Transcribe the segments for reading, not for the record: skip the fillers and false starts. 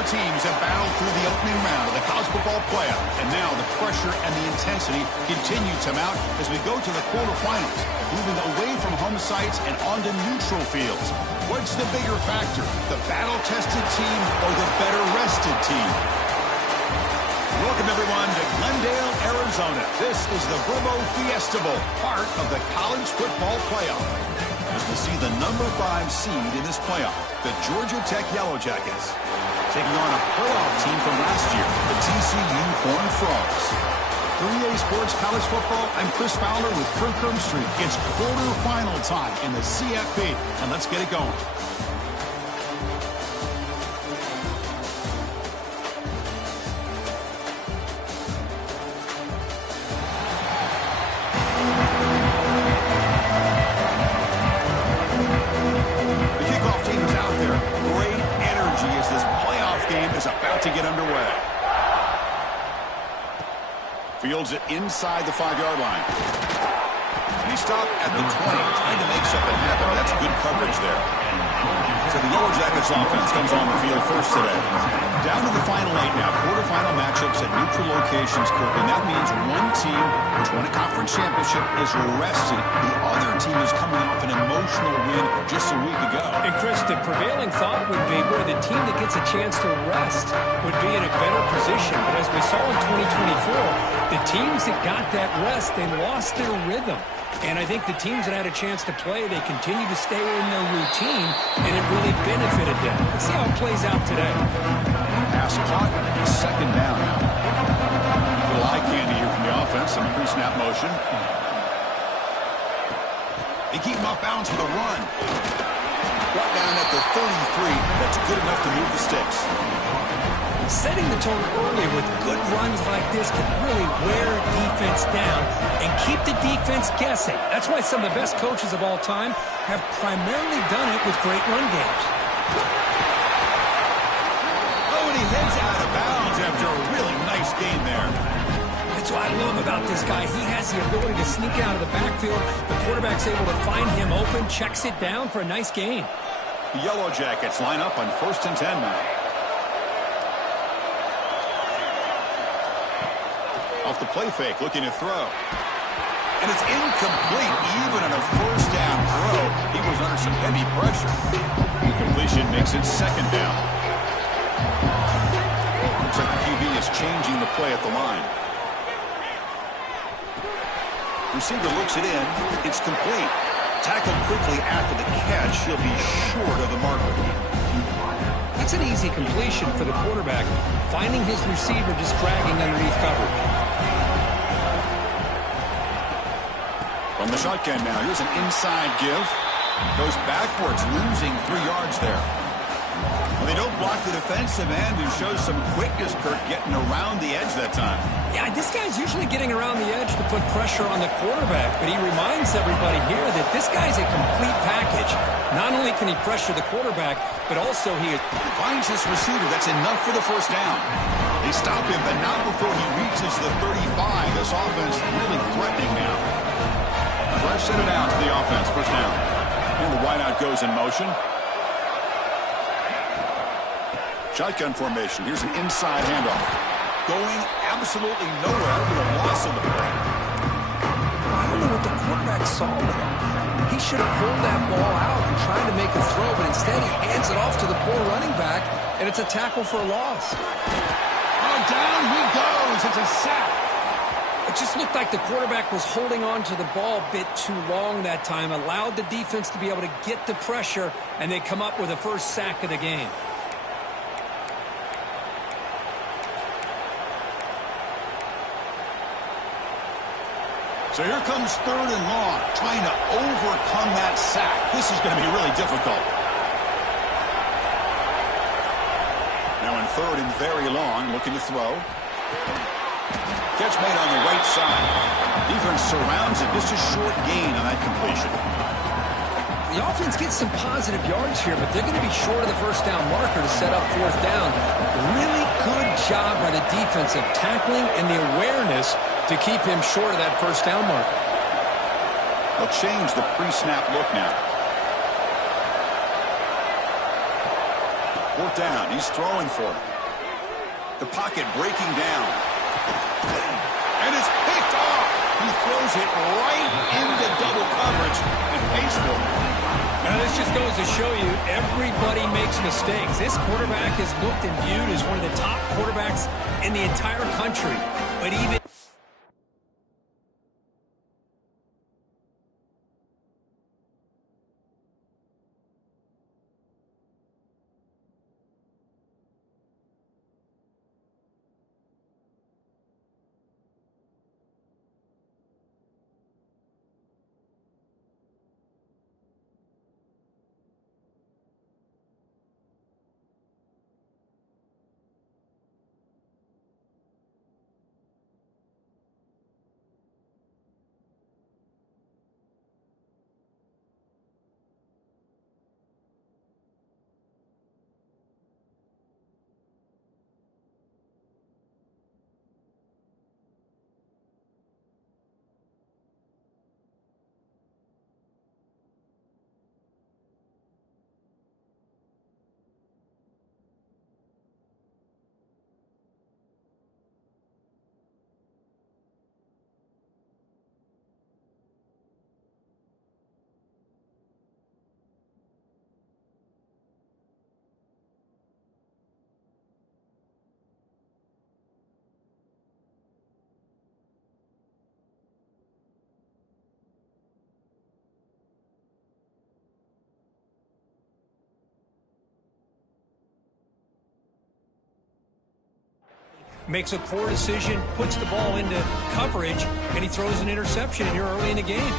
Four teams have battled through the opening round of the college football playoff, and now the pressure and the intensity continue to mount as we go to the quarterfinals, moving away from home sites and onto neutral fields. What's the bigger factor, the battle-tested team or the better-rested team? Welcome, everyone, to Glendale, Arizona. This is the Brimo Fiesta Bowl, part of the college football playoff. As we see the number 5 seed in this playoff, the Georgia Tech Yellow Jackets, taking on a playoff team from last year, the TCU Horned Frogs. 3A Sports College Football, I'm Chris Fowler with Kirk Street. It's quarterfinal time in the CFP, and let's get it going. To get underway. Fields it inside the 5-yard line. And he stopped at the 20, trying to make something happen. That's good coverage there. So the Yellow Jackets offense comes on the field first today. Down to the final 8 now. Quarterfinal matchups at neutral locations, Kirk. And that means one team which won a conference championship is rested. The other team is coming off an emotional win just a week ago. And Chris, the prevailing thought would be, boy, the team that gets a chance to rest would be in a better position. But as we saw in 2024, the teams that got that rest, they lost their rhythm. And I think the teams that had a chance to play, they continue to stay in their routine, and it really benefited them. Let's see how it plays out today. Pass caught, second down now. A little eye candy here from the offense, some pre-snap motion. They keep him off bounds for the run. Brought down at the 33. That's good enough to move the sticks. Setting the tone earlier with good runs like this can really wear defense down and keep the defense guessing. That's why some of the best coaches of all time have primarily done it with great run games. Oh, and he heads out of bounds after a really nice gain there. That's what I love about this guy. He has the ability to sneak out of the backfield. The quarterback's able to find him open, checks it down for a nice gain. The Yellow Jackets line up on 1st and 10 now. Off the play fake, looking to throw. And it's incomplete, even on a first down throw. He was under some heavy pressure. Incompletion makes it second down. Looks like the QB is changing the play at the line. Receiver looks it in. It's complete. Tackled quickly after the catch. He'll be short of the marker. That's an easy completion for the quarterback, finding his receiver just dragging underneath coverage. From the shotgun now, here's an inside give. Goes backwards, losing 3 yards there. Well, they don't block the defensive end, who shows some quickness, Kirk, getting around the edge that time. Yeah, this guy's usually getting around the edge to put pressure on the quarterback, but he reminds everybody here that this guy's a complete package. Not only can he pressure the quarterback, but also he finds his receiver. That's enough for the first down. They stop him, but not before he reaches the 35. This offense really threatening now. Fresh set it out to the offense, first down. And the wideout goes in motion. Shotgun formation. Here's an inside handoff. Going absolutely nowhere with a loss of the play. I don't know what the quarterback saw there. He should have pulled that ball out and tried to make a throw, but instead he hands it off to the poor running back, and it's a tackle for a loss. Oh, down he goes. It's a sack. It just looked like the quarterback was holding on to the ball a bit too long that time, allowed the defense to be able to get the pressure, and they come up with a first sack of the game. So here comes 3rd and long, trying to overcome that sack. This is going to be really difficult. Now in 3rd and very long, looking to throw. Catch made on the right side. Defense surrounds him. Just a short gain on that completion. The offense gets some positive yards here, but they're going to be short of the first down marker to set up 4th down. Really good job by the defense of tackling and the awareness to keep him short of that first down marker. They'll change the pre-snap look now. Fourth down. He's throwing for it. The pocket breaking down. And it's picked off. He throws it right into double coverage and pays for it. Now, this just goes to show you everybody makes mistakes. This quarterback is looked and viewed as one of the top quarterbacks in the entire country. But even makes a poor decision, puts the ball into coverage, and he throws an interception here early in the game.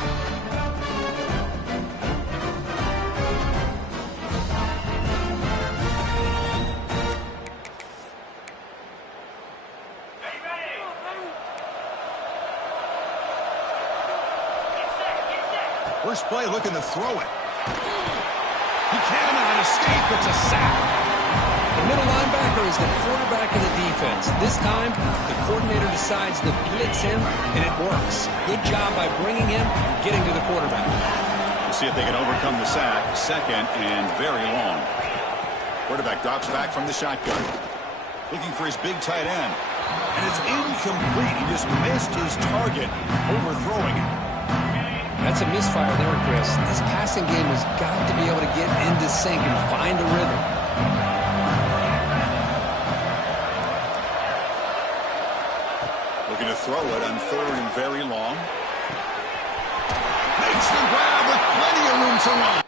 First play looking to throw it. He cannot escape. It's a sack. The middle linebacker is the quarterback of the defense. This time, the coordinator decides to blitz him, and it works. Good job by bringing him and getting to the quarterback. We'll see if they can overcome the sack. Second and very long. Quarterback drops back from the shotgun. Looking for his big tight end. And it's incomplete. He just missed his target, overthrowing it. That's a misfire there, Chris. This passing game has got to be able to get into sync and find a rhythm. Looking to throw it on third and very long. Makes the grab with plenty of room to run.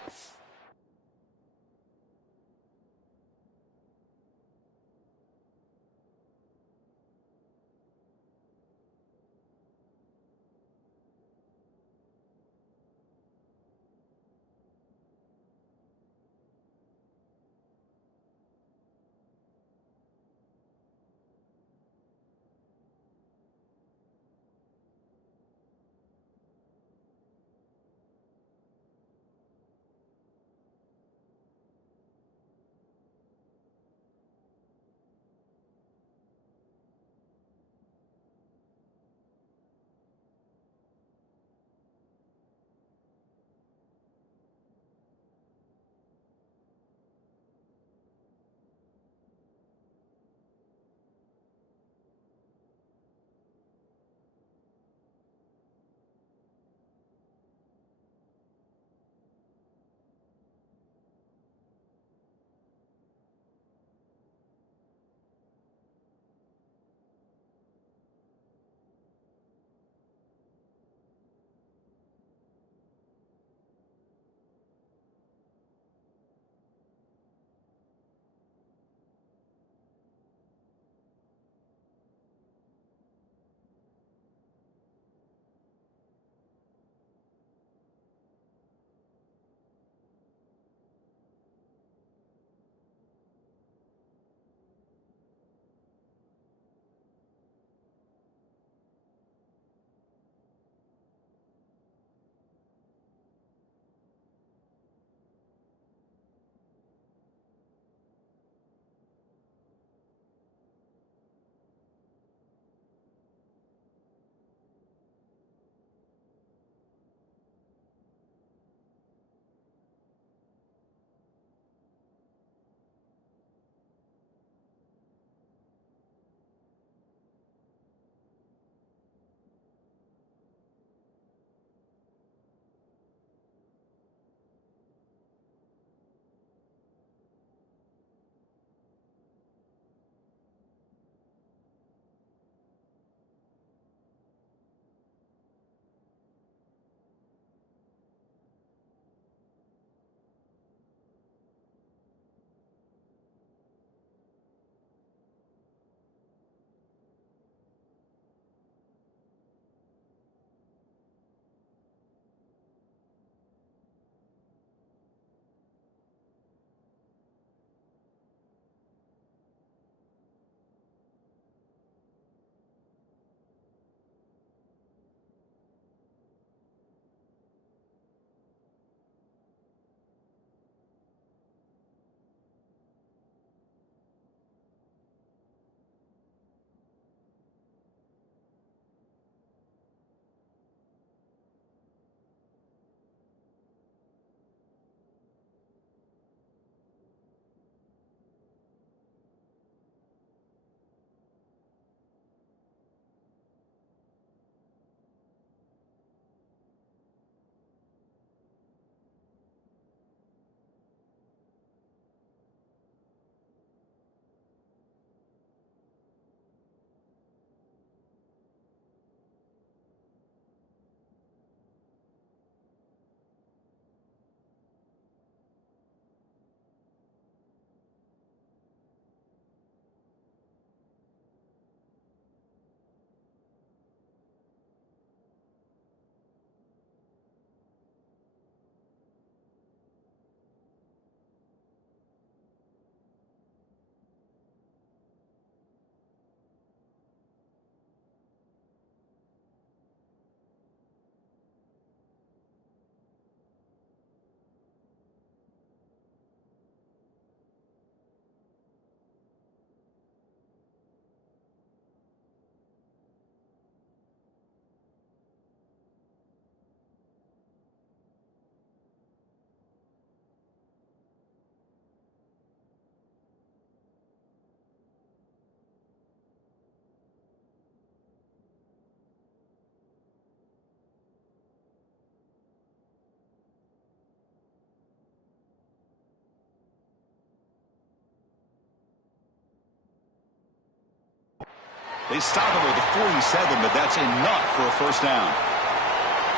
They stop him at the 47, but that's enough for a first down.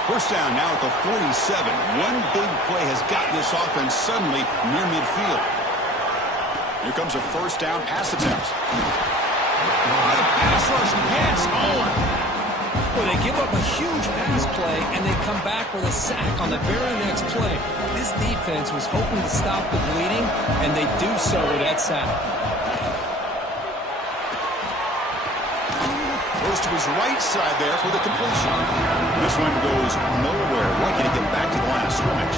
First down now at the 47. One big play has gotten this offense suddenly near midfield. Here comes a first down pass attempt. The pass rush gets on. Well, they give up a huge pass play, and they come back with a sack on the very next play. This defense was hoping to stop the bleeding, and they do so with that sack. Goes to his right side there for the completion. This one goes nowhere. Lucky to get back to the line of scrimmage.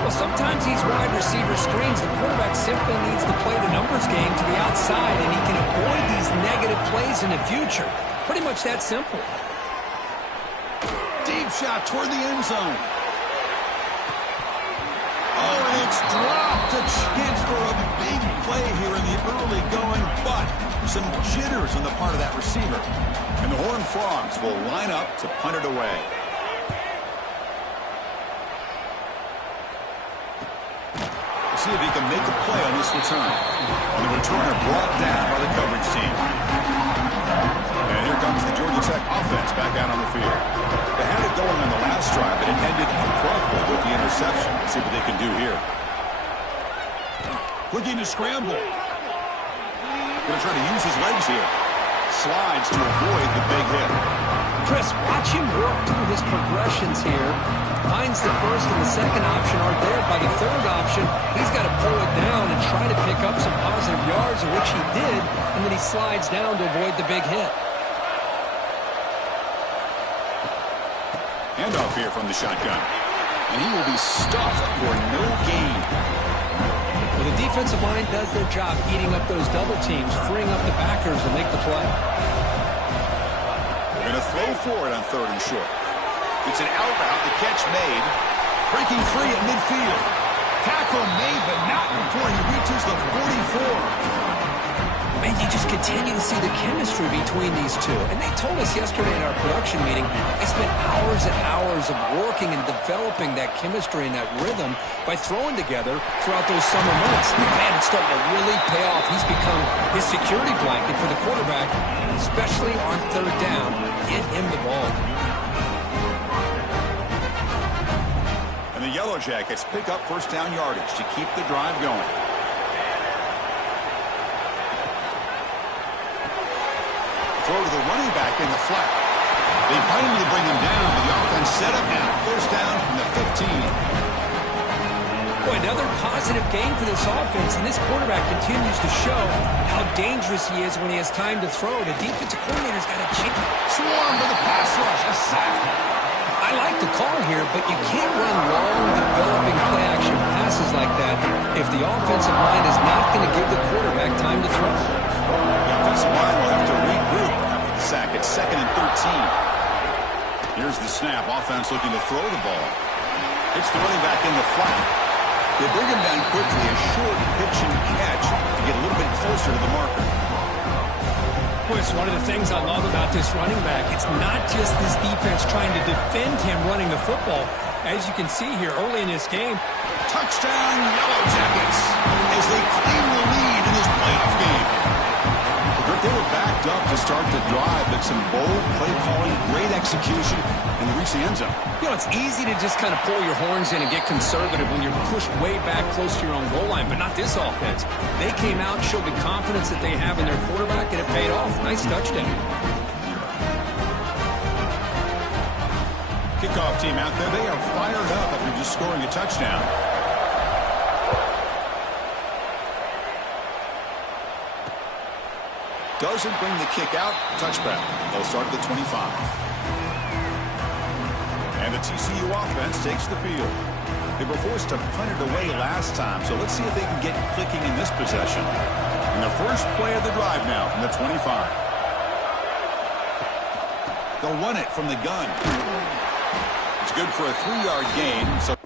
Well, sometimes these wide receiver screens, the quarterback simply needs to play the numbers game to the outside, and he can avoid these negative plays in the future. Pretty much that simple. Deep shot toward the end zone. Oh, and it's dropped. A chance for a big play here in the early going, but some jitters on the part of that receiver. And the Horned Frogs will line up to punt it away. See if he can make a play on this return. And the returner brought down by the coverage team. And here comes the Georgia Tech offense back out on the field. They had it going on the last drive, but it ended abruptly with the interception. Let's see what they can do here. Looking to scramble. Going to try to use his legs here. Slides to avoid the big hit. Chris, watch him work through his progressions here. Finds the first and the second option aren't there. By the third option, he's got to pull it down and try to pick up some positive yards, which he did, and then he slides down to avoid the big hit. Handoff here from the shotgun. And he will be stuffed for no gain. Well, the defensive line does their job eating up those double teams, freeing up the backers to make the play. They're going to throw for it on third and short. It's an out route, the catch made. Breaking free at midfield. Tackle made, but not before he reaches the 44. Man, you just continue to see the chemistry between these two. And they told us yesterday in our production meeting, they spent hours and hours of working and developing that chemistry and that rhythm by throwing together throughout those summer months. Man, it's starting to really pay off. He's become his security blanket for the quarterback, and especially on third down, get him the ball. And the Yellow Jackets pick up first down yardage to keep the drive going. Throw to the running back in the flat. They finally bring him down, but the offense set up now. First down from the 15. Boy, another positive game for this offense, and this quarterback continues to show how dangerous he is when he has time to throw. The defensive coordinator's got a chip. Swarm with a pass rush, a sack. I like the call here, but you can't run long, developing play-action passes like that if the offensive line is not going to give the quarterback time to throw. The offensive line will have to regroup after the sack. It's 2nd and 13. Here's the snap. Offense looking to throw the ball. It's the running back in the flat. They bring him down quickly, a short pitch and catch to get a little bit closer to the marker. Boy, it's one of the things I love about this running back. It's not just this defense trying to defend him running the football. As you can see here early in this game, touchdown Yellow Jackets as they claim the lead in this playoff game. They were backed up to start the drive, but some bold play calling, great execution, and they reached the end zone. You know, it's easy to just kind of pull your horns in and get conservative when you're pushed way back close to your own goal line, but not this offense. They came out, showed the confidence that they have in their quarterback, and it paid off. Nice touchdown. Kickoff team out there, they are fired up after just scoring a touchdown. Doesn't bring the kick out. Touchback. They'll start at the 25. And the TCU offense takes the field. They were forced to punt it away last time, so let's see if they can get clicking in this possession. And the first play of the drive now from the 25. They'll run it from the gun. It's good for a 3-yard gain. So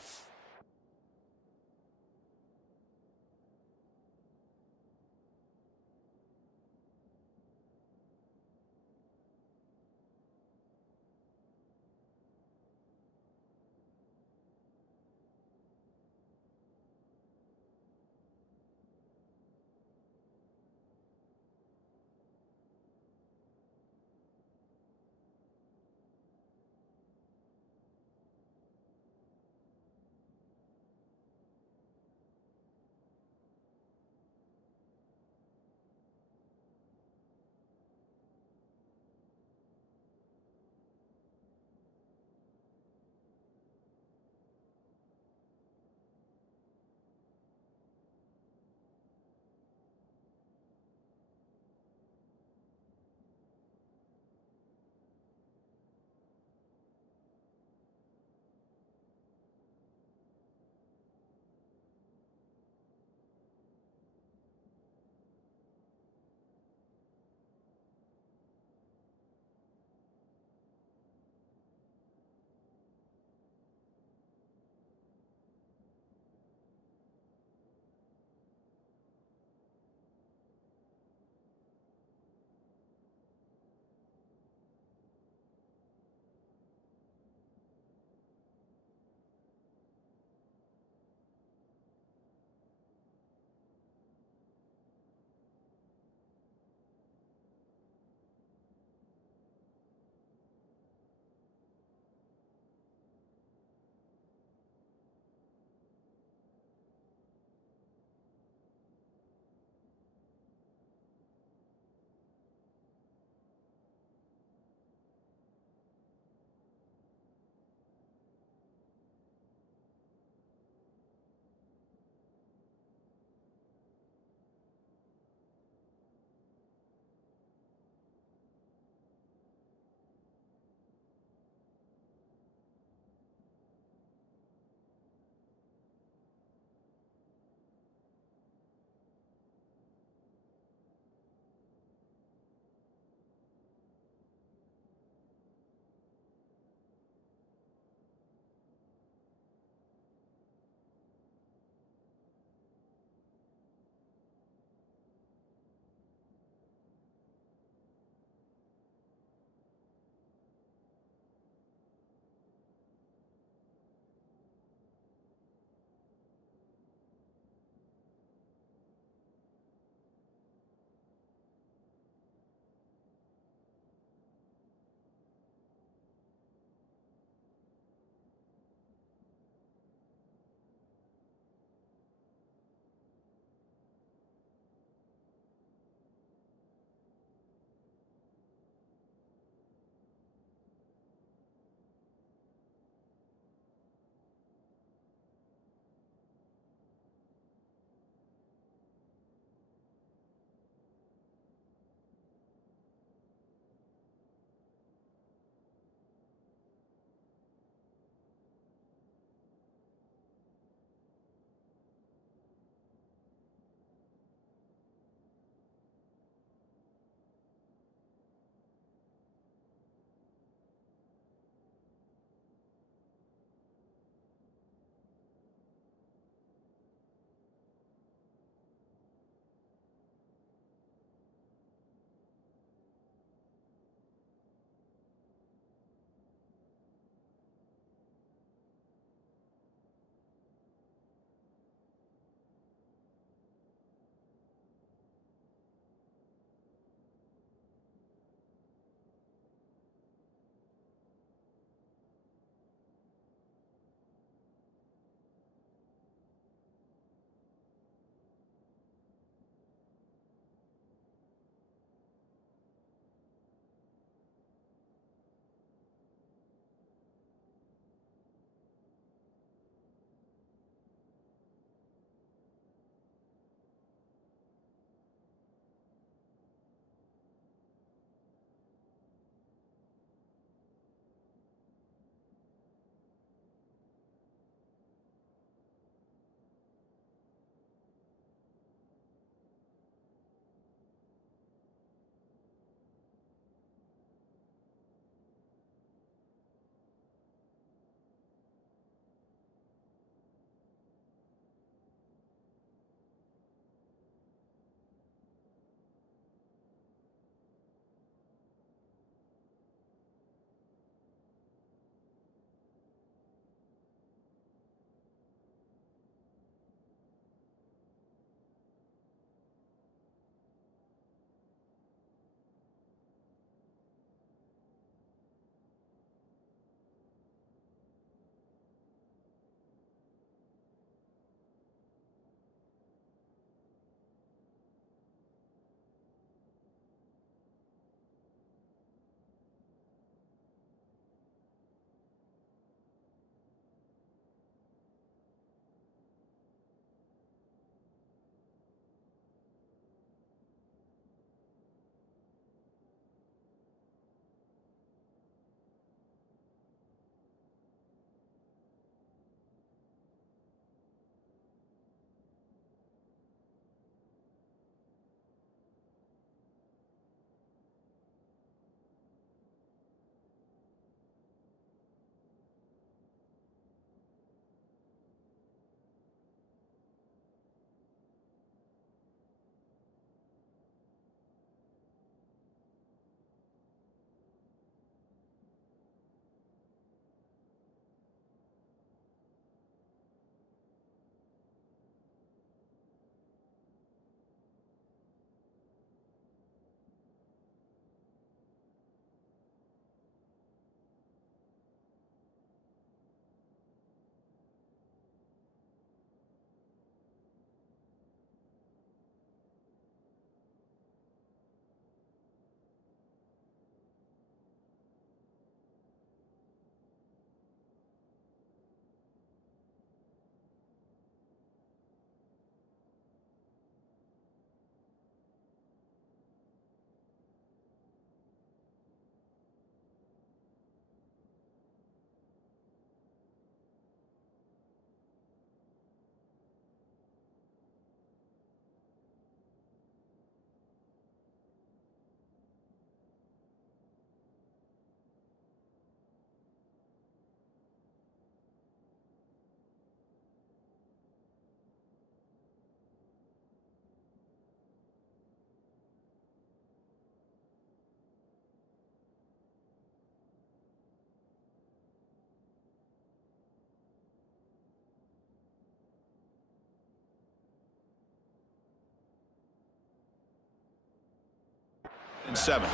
and 7.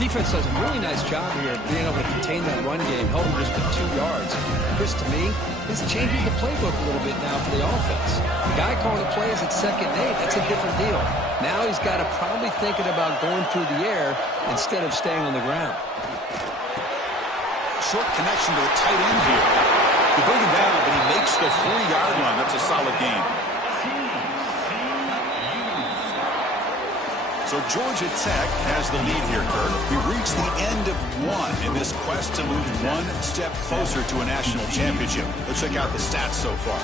Defense does a really nice job here of being able to contain that run game, held him just to 2 yards. Chris, to me, this changes the playbook a little bit now for the offense. The guy calling the plays at 2nd and 8, that's a different deal. Now he's got to probably thinking about going through the air instead of staying on the ground. Short connection to the tight end here. You bring him down, but he makes the 4-yard run. That's a solid gain. So Georgia Tech has the lead here, Kirk. We've reached the end of one in this quest to move one step closer to a national championship. Let's check out the stats so far.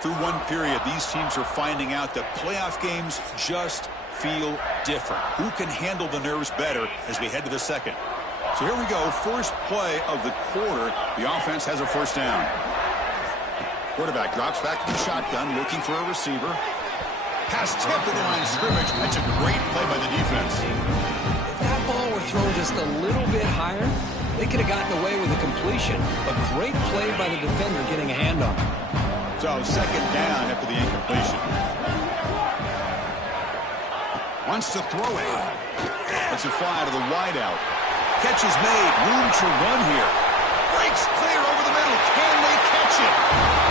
Through one period, these teams are finding out that playoff games just feel different. Who can handle the nerves better as we head to the second? So here we go. First play of the quarter. The offense has a first down. Quarterback drops back to the shotgun, looking for a receiver. Pass tipped at the line of scrimmage. That's a great play by the defense. If that ball were thrown just a little bit higher, they could have gotten away with a completion. A great play by the defender getting a hand on it. So second down after the incompletion. Wants to throw it. That's a fly to the wideout. Catch is made. Room to run here. Breaks clear over the middle. Can they catch it?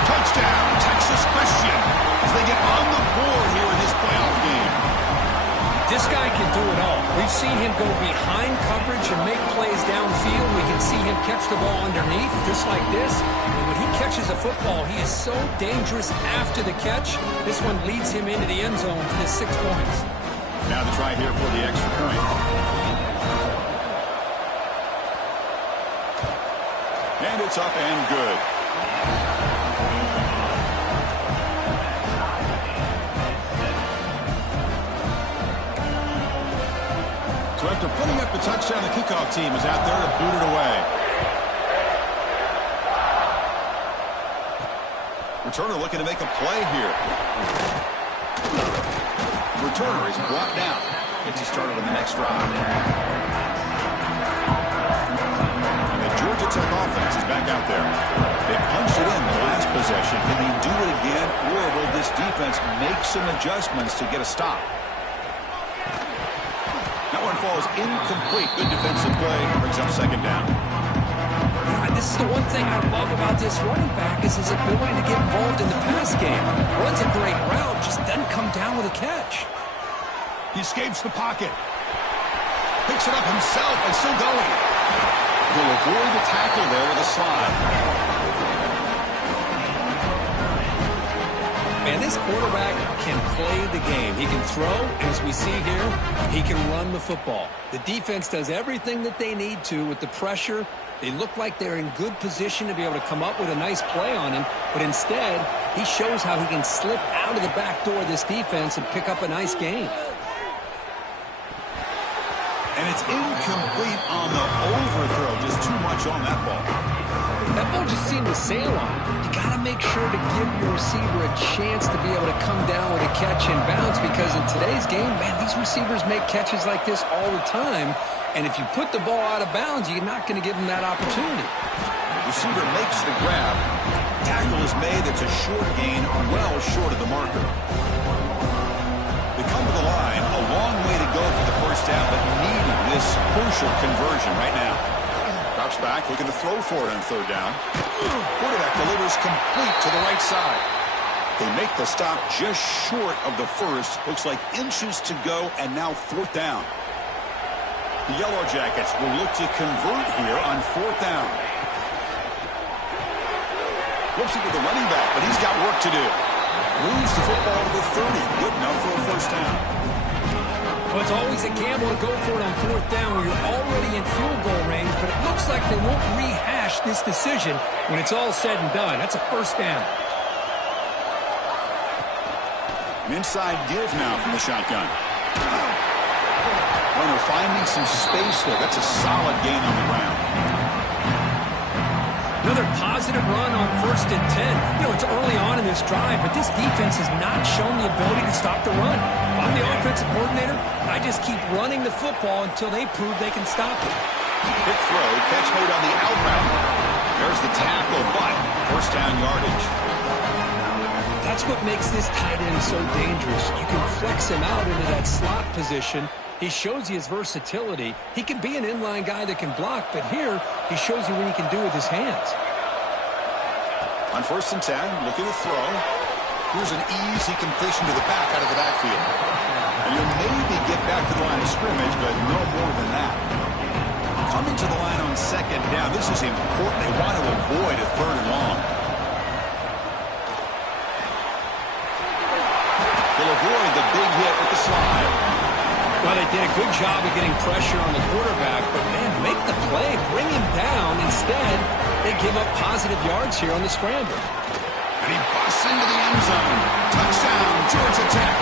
Touchdown, Texas Christian, as they get on the board here in this playoff game. This guy can do it all. We've seen him go behind coverage and make plays downfield. We can see him catch the ball underneath, just like this. And when he catches a football, he is so dangerous after the catch. This one leads him into the end zone for the 6 points. Now the try here for the extra point. And it's up and good. So after putting up the touchdown, the kickoff team is out there to boot it away. Returner looking to make a play here. Returner is brought down. Gets you started on the next drive. And the Georgia Tech offense is back out there. They punched it in the last possession. Can they do it again, or will this defense make some adjustments to get a stop? That one falls incomplete. Good defensive play. Brings up second down. This is the one thing I love about this running back is his ability to get involved in the pass game. Runs a great route, just doesn't come down with a catch. He escapes the pocket. Picks it up himself and still going. He'll avoid the tackle there with a slide. Man, this quarterback can play the game. He can throw, and as we see here, he can run the football. The defense does everything that they need to with the pressure. They look like they're in good position to be able to come up with a nice play on him, but instead, he shows how he can slip out of the back door of this defense and pick up a nice gain. And it's incomplete on the overthrow. Just too much on that ball. That ball just seemed to sail on. You got to make sure to give your receiver a chance to be able to come down with a catch and bounce, because in today's game, man, these receivers make catches like this all the time. And if you put the ball out of bounds, you're not going to give them that opportunity. Receiver makes the grab. Tackle is made. It's a short gain, well short of the marker. They come to the line. A long way to go for the first down, but needing this crucial conversion right now. Drops back, looking to throw for it on third down. Quarterback delivers complete to the right side. They make the stop just short of the first. Looks like inches to go, and now fourth down. The Yellow Jackets will look to convert here on fourth down. Flips it to the running back, but he's got work to do. Moves the football to the 30. Good enough for a first down. Well, it's always a gamble to go for it on fourth down where you're already in field goal range, but it looks like they won't rehash this decision when it's all said and done. That's a first down. An inside give now from the shotgun. Runner finding some space there. That's a solid gain on the ground. Another positive run on 1st and 10. You know, it's early on in this drive, but this defense has not shown the ability to stop the run. If I'm the offensive coordinator, I just keep running the football until they prove they can stop it. Quick throw, catch made on the out route. There's the tackle, but first down yardage. That's what makes this tight end so dangerous. You can flex him out into that slot position. He shows you his versatility. He can be an inline guy that can block, but here he shows you what he can do with his hands. On 1st and 10, looking to throw. Here's an easy completion to the back out of the backfield. And you'll maybe get back to the line of scrimmage, but no more than that. Coming to the line on 2nd down, this is important. They want to avoid a 3rd and long. They'll avoid the big hit with the slide. Well, they did a good job of getting pressure on the quarterback, but, man, make the play, bring him down. Instead, they give up positive yards here on the scramble. And he busts into the end zone. Touchdown, Georgia Tech.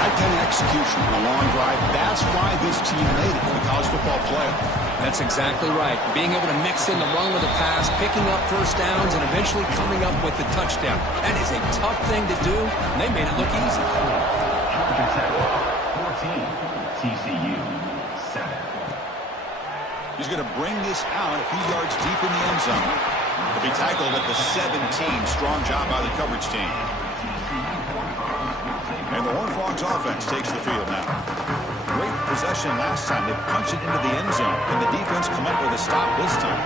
That kind of execution on a long drive, that's why this team made it in the college football playoff. That's exactly right. Being able to mix in the run with the pass, picking up first downs, and eventually coming up with the touchdown. That is a tough thing to do, and they made it look easy. Georgia Tech, 14, TCU, 7. He's going to bring this out a few yards deep in the end zone. He'll be tackled at the 17. Strong job by the coverage team. And the Horned Frogs offense takes the field now. Great possession last time. They punch it into the end zone, and the defense come up with a stop this time.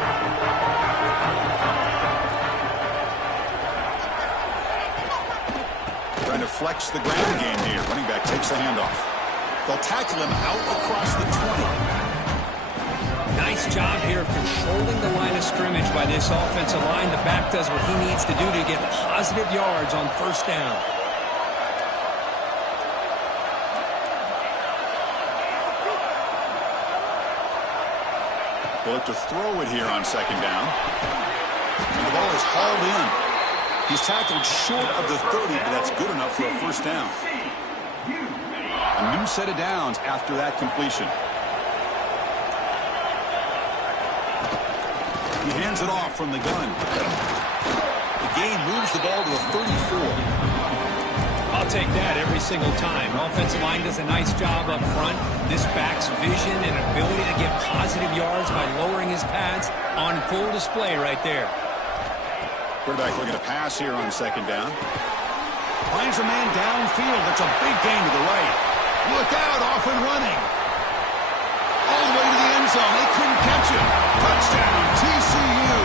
Trying to flex the ground game here. Running back takes the handoff. They'll tackle him out across the 20. Nice job here of controlling the line of scrimmage by this offensive line. The back does what he needs to do to get positive yards on 1st down. They'll have to throw it here on 2nd down. And the ball is hauled in. He's tackled short of the 30, but that's good enough for a 1st down. A new set of downs after that completion. He hands it off from the gun. The game moves the ball to a 34. I'll take that every single time. Offensive line does a nice job up front. This back's vision and ability to get positive yards by lowering his pads on full display right there. Quarterback looking to pass here on 2nd down. Finds a man downfield. That's a big gain to the right. Look out, off and running. All the way to the end zone. They couldn't catch him. Touchdown, TCU.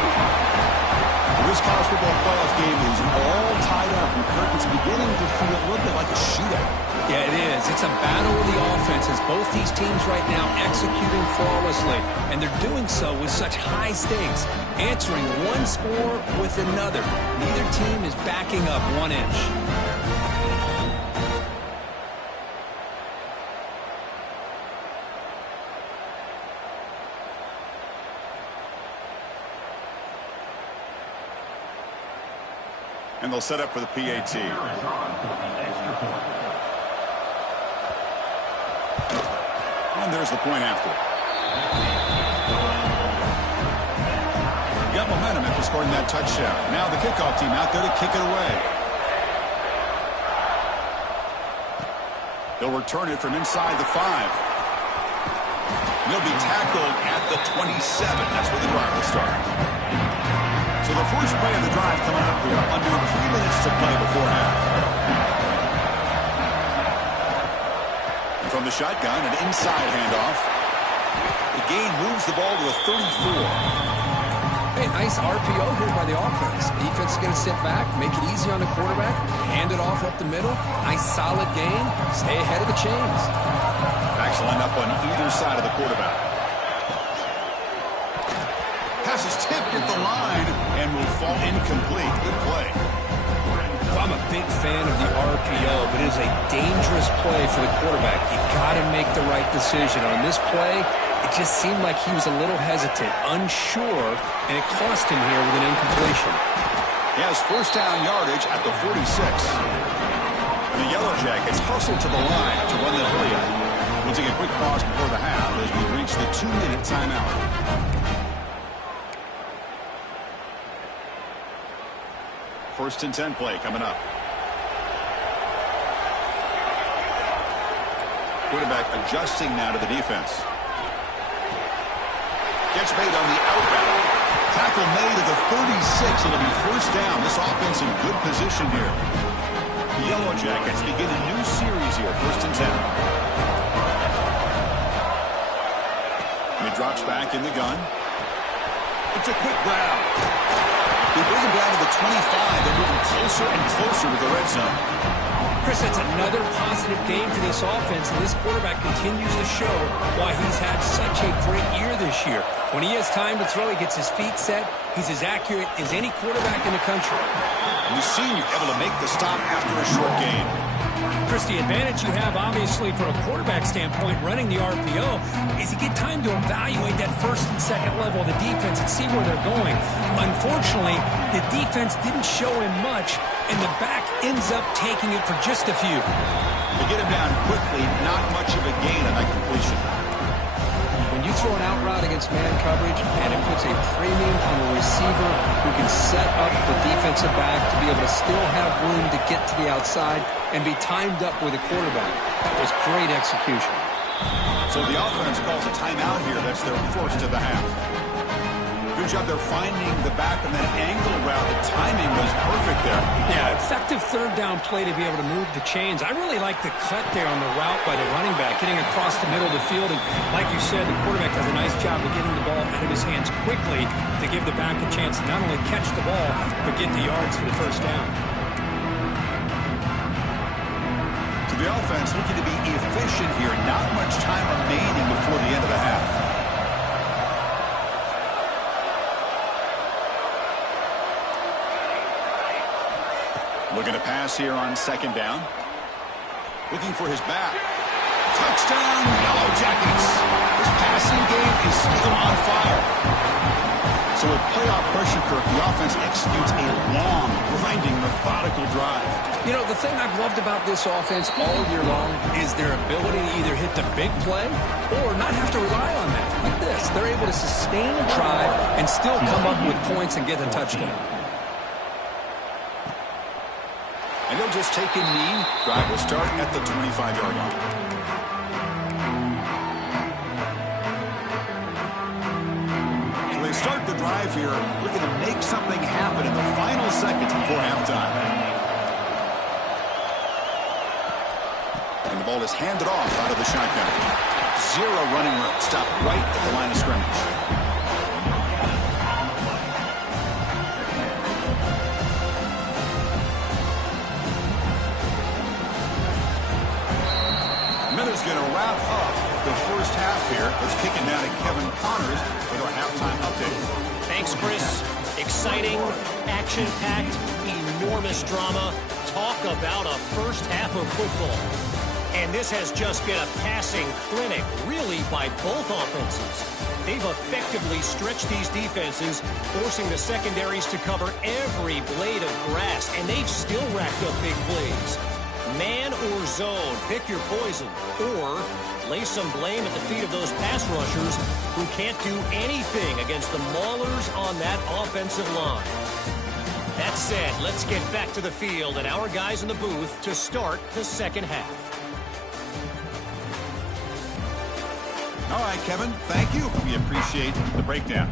This college football playoff game is all tied up. And Kirk, it's beginning to feel a little bit like a shootout. Yeah, it is. It's a battle of the offenses. Both these teams right now executing flawlessly. And they're doing so with such high stakes. Answering one score with another. Neither team is backing up 1 inch. And they'll set up for the PAT. And there's the point after. Got momentum after scoring that touchdown. Now the kickoff team out there to kick it away. They'll return it from inside the 5. They'll be tackled at the 27. That's where the drive will start. So the first play of the drive coming up here, under 3 minutes to play before half. And from the shotgun, an inside handoff. The gain moves the ball to a 34. Hey, nice RPO here by the offense. Defense is going to sit back, make it easy on the quarterback, hand it off up the middle. Nice solid gain. Stay ahead of the chains. Backs line up on either side of the quarterback. Pass is tipped at the line and will fall incomplete. Good play. Well, I'm a big fan of the RPO, but it is a dangerous play for the quarterback. You got to make the right decision. On this play, it just seemed like he was a little hesitant, unsure, and it cost him here with an incompletion. He has 1st down yardage at the 46. And the Yellow Jackets hustle to the line to run the play. We'll take a quick pause before the half as we reach the 2-minute timeout. 1st and 10 play coming up. Quarterback adjusting now to the defense. Gets made on the out route. Tackle made at the 36. It'll be first down. This offense in good position here. The Yellow Jackets begin a new series here. First and 10. And he drops back in the gun. It's a quick grab. They bring him down to the 25. They're moving closer and closer to the red zone. Chris, that's another positive game for this offense, and this quarterback continues to show why he's had such a great year this year. When he has time to throw, he gets his feet set. He's as accurate as any quarterback in the country. We've seen you able to make the stop after a short game. Chris, the advantage you have, obviously, from a quarterback standpoint, running the RPO, is you get time to evaluate that first and second level of the defense and see where they're going. Unfortunately, the defense didn't show him much, and the back ends up taking it for just a few. They get him down quickly, not much of a gain on that completion. When you throw an out route against man coverage, and it puts a premium on the receiver who can set up the defensive back to be able to still have room to get to the outside and be timed up with a quarterback. That was great execution. So the offense calls a timeout here. That's their first of the half. Good job there finding the back and that angle route. The timing was perfect there. Yeah, effective third down play to be able to move the chains. I really like the cut there on the route by the running back, getting across the middle of the field. And like you said, the quarterback does a nice job of getting the ball out of his hands quickly to give the back a chance to not only catch the ball, but get the yards for the first down. So the offense looking to be efficient here. Not much time remaining before the end of the half. Looking to pass here on second down. Looking for his back. Touchdown, Yellow Jackets. This passing game is still on fire. So with playoff pressure, Kirk, the offense executes a long, grinding, methodical drive. You know, the thing I've loved about this offense all year long is their ability to either hit the big play or not have to rely on that. Like this, they're able to sustain a drive and still come up with points and get a touchdown. And they'll just take a knee. Drive will start at the 25-yard line. So they start the drive here, looking to make something happen in the final seconds before halftime. And the ball is handed off out of the shotgun. Zero running room. Stopped right at the line of scrimmage. Miller's going to wrap up the first half here. Let's kick it down to Kevin Connors with our halftime update. Thanks, Chris. Exciting, action-packed, enormous drama. Talk about a first half of football. And this has just been a passing clinic, really, by both offenses. They've effectively stretched these defenses, forcing the secondaries to cover every blade of grass, and they've still racked up big plays. Man or zone, pick your poison, or lay some blame at the feet of those pass rushers who can't do anything against the maulers on that offensive line. That said, let's get back to the field and our guys in the booth to start the second half. All right, Kevin, thank you. We appreciate the breakdown.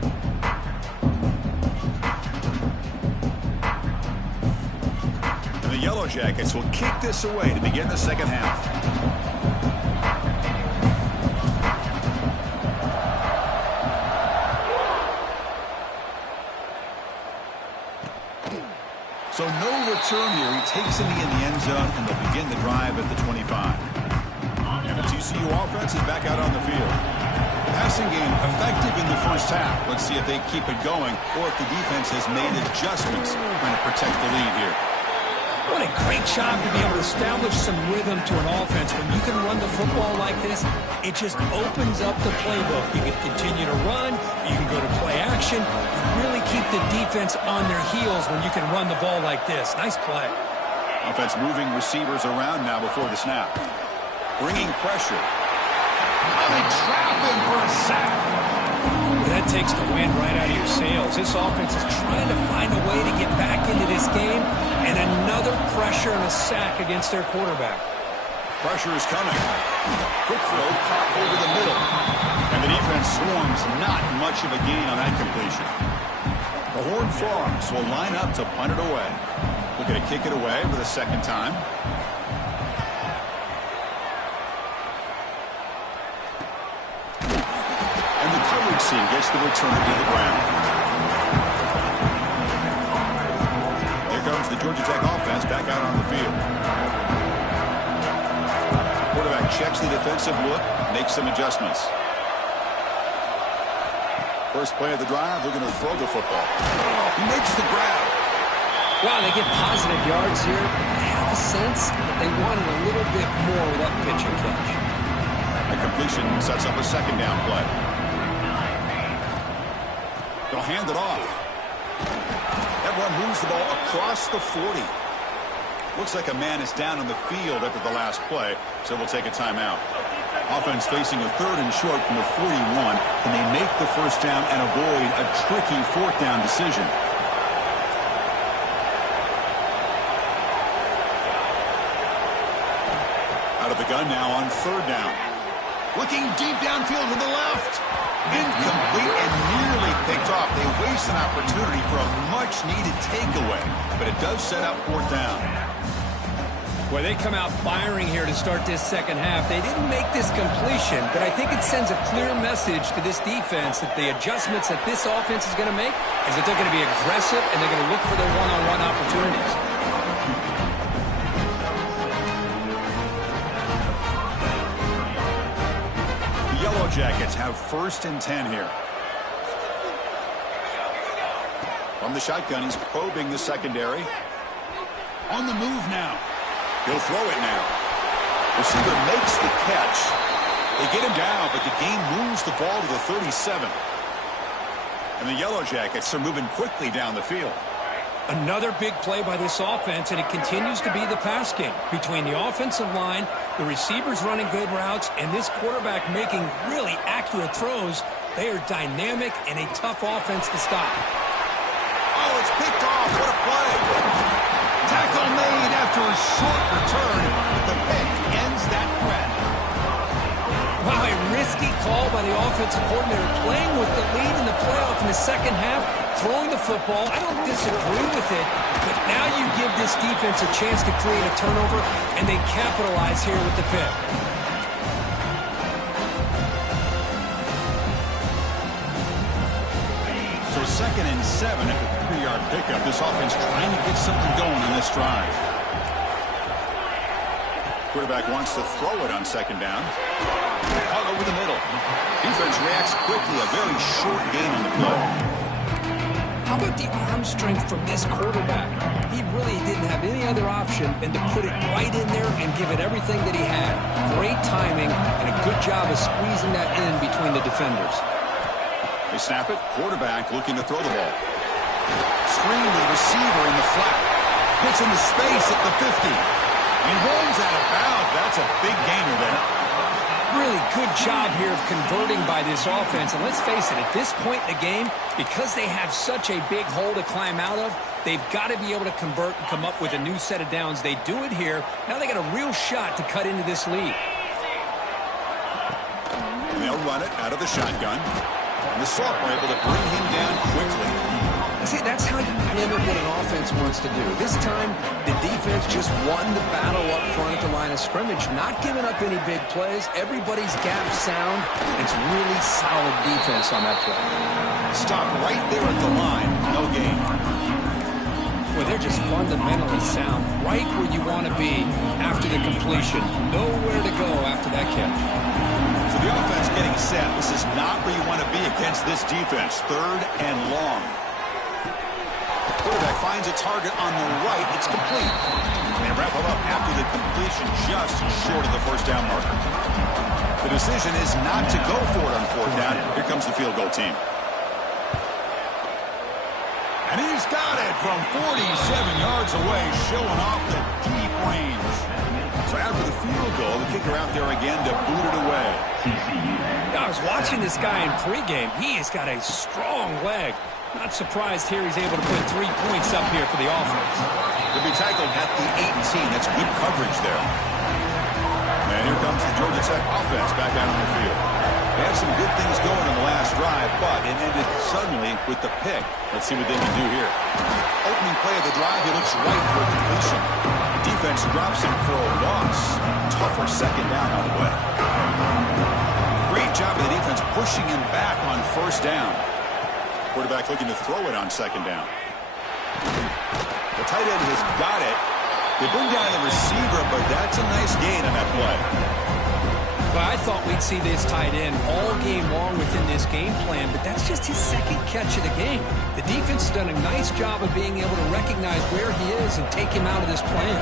The Yellow Jackets will kick this away to begin the second half. So no return here. He takes in the end zone, and they'll begin the drive at the 25. And the TCU offense is back out on the field. Passing game effective in the first half. Let's see if they keep it going or if the defense has made adjustments trying to protect the lead here. What a great job to be able to establish some rhythm to an offense. When you can run the football like this, it just opens up the playbook. You can continue to run. You can go to play action. You really keep the defense on their heels when you can run the ball like this. Nice play. Offense moving receivers around now before the snap. Bringing pressure. Oh, they trap him for a sack. That takes the wind right out of your sails. This offense is trying to find a way to get back into this game, and another pressure and a sack against their quarterback. Pressure is coming. Quick throw, caught over the middle. And the defense swarms, not much of a gain on that completion. The Horned Frogs will line up to punt it away. We're going to kick it away for the second time. And the coverage team gets the return to the ground. Here comes the Georgia Tech offense back out on the field. Quarterback checks the defensive look, makes some adjustments. First play of the drive, they're going to throw the football. He makes the grab. Wow, they get positive yards here. I have a sense that they wanted a little bit more with that pitch and catch. A completion sets up a second down play. They'll hand it off. That one moves the ball across the 40. Looks like a man is down on the field after the last play, so we'll take a timeout. Offense facing a third and short from the 41. Can they make the first down and avoid a tricky fourth down decision? Out of the gun now on third down. Looking deep downfield to the left. Incomplete and nearly picked off. They waste an opportunity for a much-needed takeaway, but it does set up fourth down. Well, they come out firing here to start this second half. They didn't make this completion, but I think it sends a clear message to this defense that the adjustments that this offense is going to make is that they're going to be aggressive and they're going to look for their one-on-one opportunities. The Yellow Jackets have first and 10 here. From the shotgun, he's probing the secondary. On the move now. He'll throw it now. Receiver makes the catch. They get him down, but the game moves the ball to the 37. And the Yellow Jackets are moving quickly down the field. Another big play by this offense, and it continues to be the pass game. Between the offensive line, the receivers running good routes, and this quarterback making really accurate throws, they are dynamic and a tough offense to stop. Oh, it's picked off. What a play. Tackle made after a short return. The pick ends that threat. Wow, a risky call by the offensive coordinator, playing with the lead in the playoff in the second half, throwing the football. I don't disagree with it, but now you give this defense a chance to create a turnover, and they capitalize here with the pick. So 2nd and 7 after a 3-yard pickup. This offense trying to get something going on this drive. Quarterback wants to throw it on second down. Out over the middle. Defense reacts quickly. A very short gain on the play. How about the arm strength from this quarterback? He really didn't have any other option than to put it right in there and give it everything that he had. Great timing and a good job of squeezing that in between the defenders. They snap it. Quarterback looking to throw the ball. Screen to the receiver in the flat. Hits into space at the 50. He rolls out of bounds. That's a big gainer there. Really good job here of converting by this offense. And let's face it, at this point in the game, because they have such a big hole to climb out of, they've got to be able to convert and come up with a new set of downs. They do it here. Now they got a real shot to cut into this lead. And they'll run it out of the shotgun. And the Salt were able to bring him down quickly. See, that's how you limit what an offense wants to do. This time, the defense just won the battle up front at the line of scrimmage, not giving up any big plays. Everybody's gap sound. It's really solid defense on that play. Stop right there at the line. No gain. Well, they're just fundamentally sound, right where you want to be after the completion. Nowhere to go after that catch. So the offense getting set. This is not where you want to be against this defense. 3rd and long. Quarterback finds a target on the right. It's complete. They wrap him up after the completion, just short of the first down marker. The decision is not to go for it on fourth down. Here comes the field goal team. And he's got it from 47 yards away, showing off the deep range. So after the field goal, the kicker out there again to boot it away. TCU. I was watching this guy in pregame. He has got a strong leg. Not surprised here he's able to put 3 points up here for the offense. He'll be tackled at the 18. That's good coverage there. And here comes the Georgia Tech offense back out on the field. They had some good things going in the last drive, but it ended suddenly with the pick. Let's see what they can do here. Opening play of the drive, he looks right for a completion. Defense drops him for a loss. Tougher second down on the way. Great job of the defense pushing him back on first down. Quarterback looking to throw it on second down. The tight end has got it. They bring down the receiver, but that's a nice gain on that play. Well, I thought we'd see this tight end all game long within this game plan, but that's just his second catch of the game. The defense has done a nice job of being able to recognize where he is and take him out of this plan.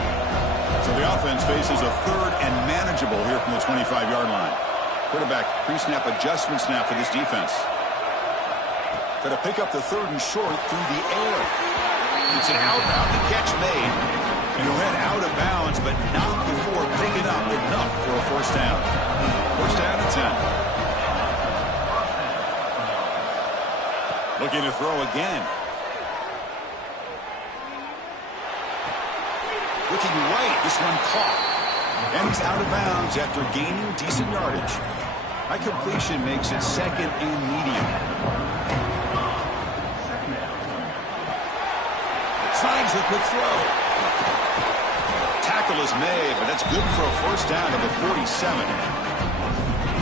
So the offense faces a third and manageable here from the 25-yard line. Quarterback pre-snap adjustment snap for this defense. Going to pick up the third and short through the air. It's an outbound. The catch made. And he'll head out of bounds, but not before picking up enough for a first down. First down and 10. Looking to throw again. Looking right. This one caught. And he's out of bounds after gaining decent yardage. High completion makes it second and medium. Signs the quick throw. Tackle is made, but that's good for a first down at the 47.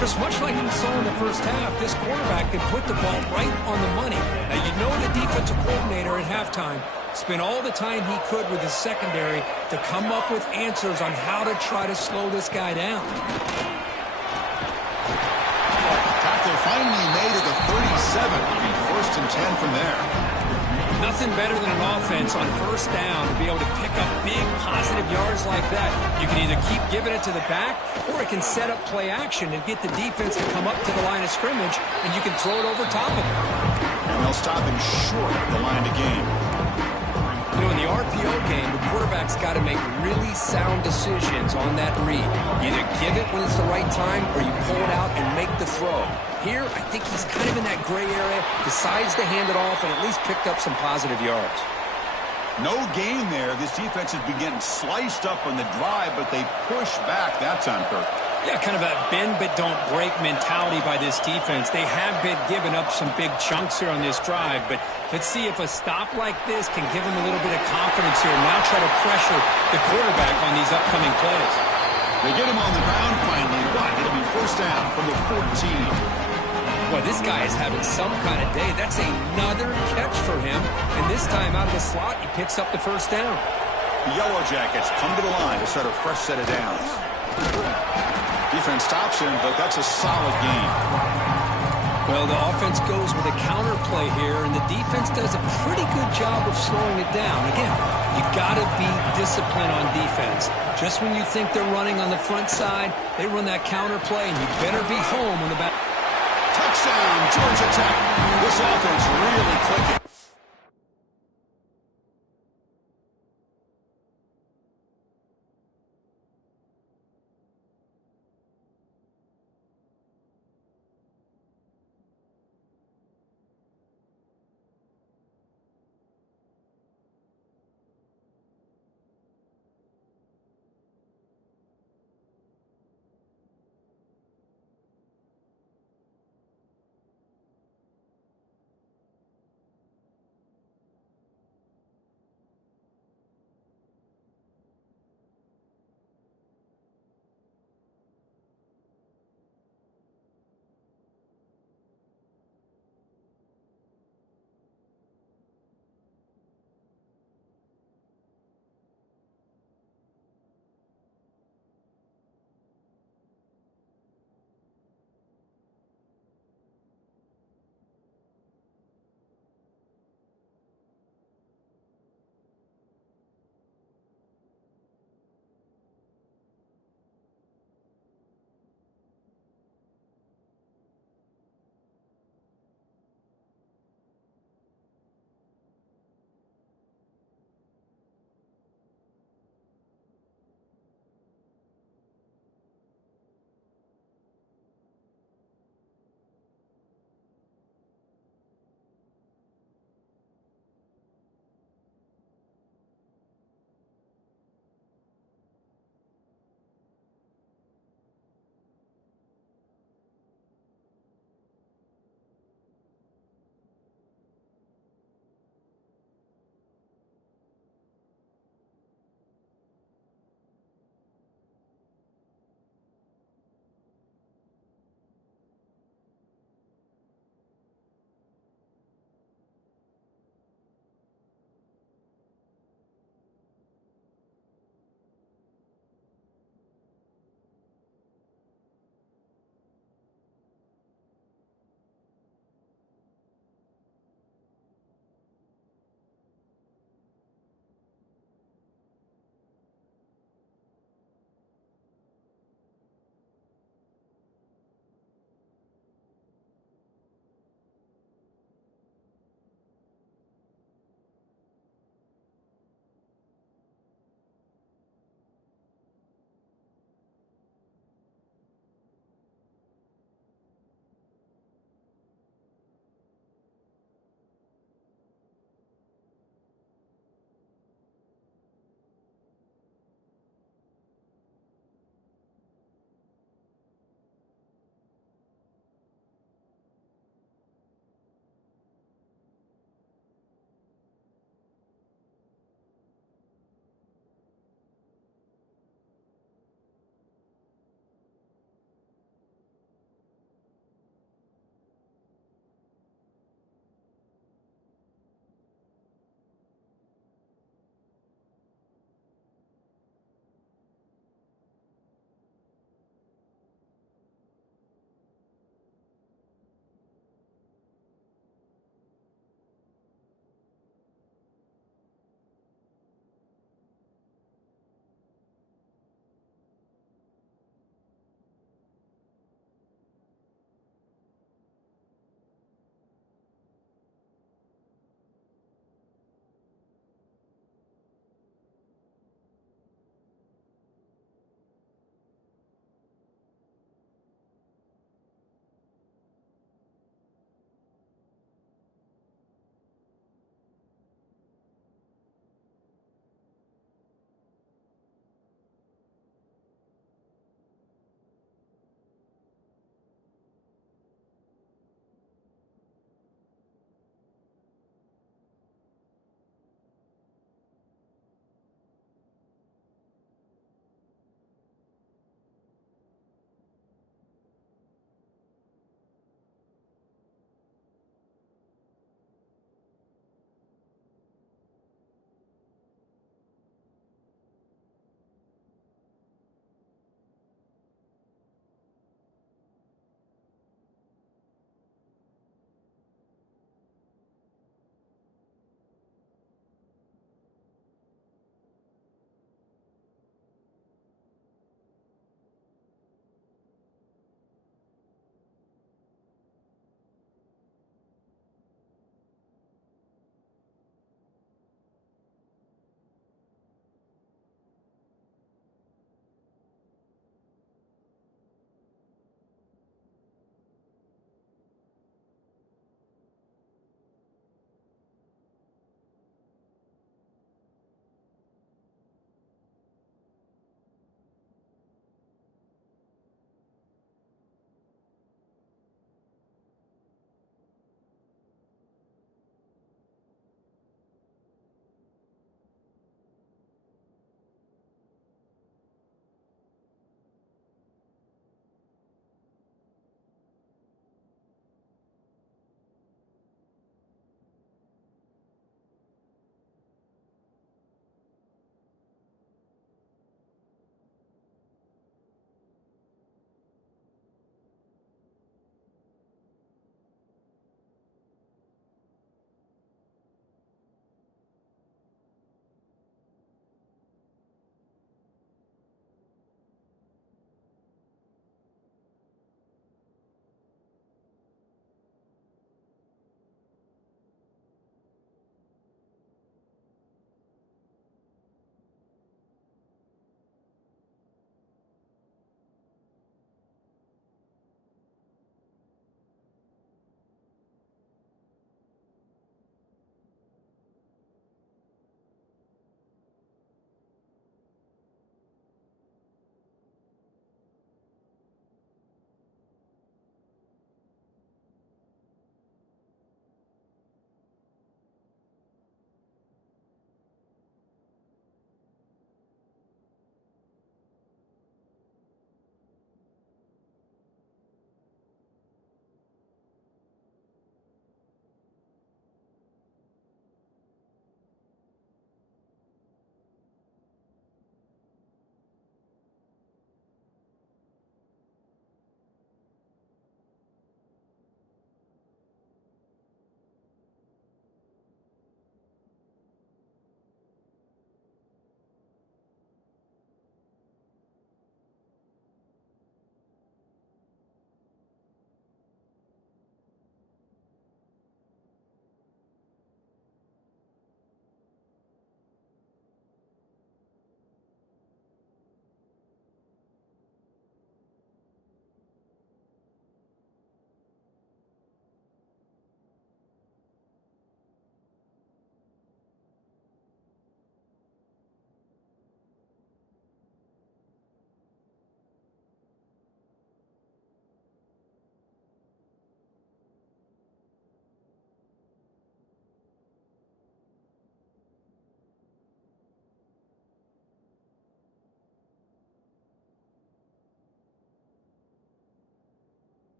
Just much like we saw in the first half, this quarterback can put the ball right on the money. Now, you know the defensive coordinator at halftime spent all the time he could with his secondary to come up with answers on how to try to slow this guy down. Tackle finally made at the 37. It'll be first and 10 from there. Nothing better than an offense on first down to be able to pick up big positive yards like that. You can either keep giving it to the back, or it can set up play action and get the defense to come up to the line of scrimmage, and you can throw it over top of it. And they'll stop him short of the line to gain. You know, in the RPO game, the quarterback's got to make really sound decisions on that read. Either give it when it's the right time, or you pull it out and make the throw. Here, I think he's kind of in that gray area, decides to hand it off, and at least picked up some positive yards. No gain there. This defense has been getting sliced up on the drive, but they push back that time, Kirk. Yeah, kind of a bend but don't break mentality by this defense. They have been giving up some big chunks here on this drive, but let's see if a stop like this can give them a little bit of confidence here and now try to pressure the quarterback on these upcoming plays. They get him on the ground finally, but it'll be first down from the 14. Boy, this guy is having some kind of day. That's another catch for him, and this time out of the slot, he picks up the first down. The Yellow Jackets come to the line to start a fresh set of downs. Defense stops him, but that's a solid gain. Well, the offense goes with a counter play here, and the defense does a pretty good job of slowing it down. Again, you got to be disciplined on defense. Just when you think they're running on the front side, they run that counter play, and you better be home on the back. Touchdown, Georgia Tech. This offense really clicking.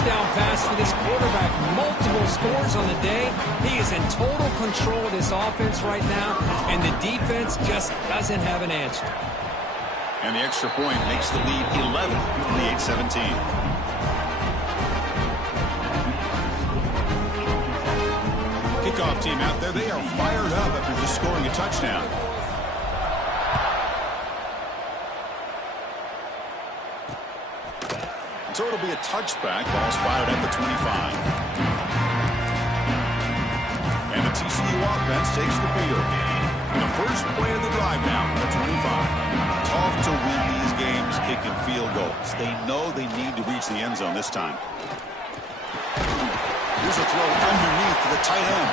touchdown pass for this quarterback. Multiple scores on the day. He is in total control of this offense right now, and the defense just doesn't have an answer. And the extra point makes the lead 11, 28-17. Kickoff team out there, they are fired up after just scoring a touchdown. So it'll be a touchback. Ball spotted at the 25. And the TCU offense takes the field. The first play of the drive now from the 25. Tough to win these games kicking field goals. They know they need to reach the end zone this time. Here's a throw underneath to the tight end.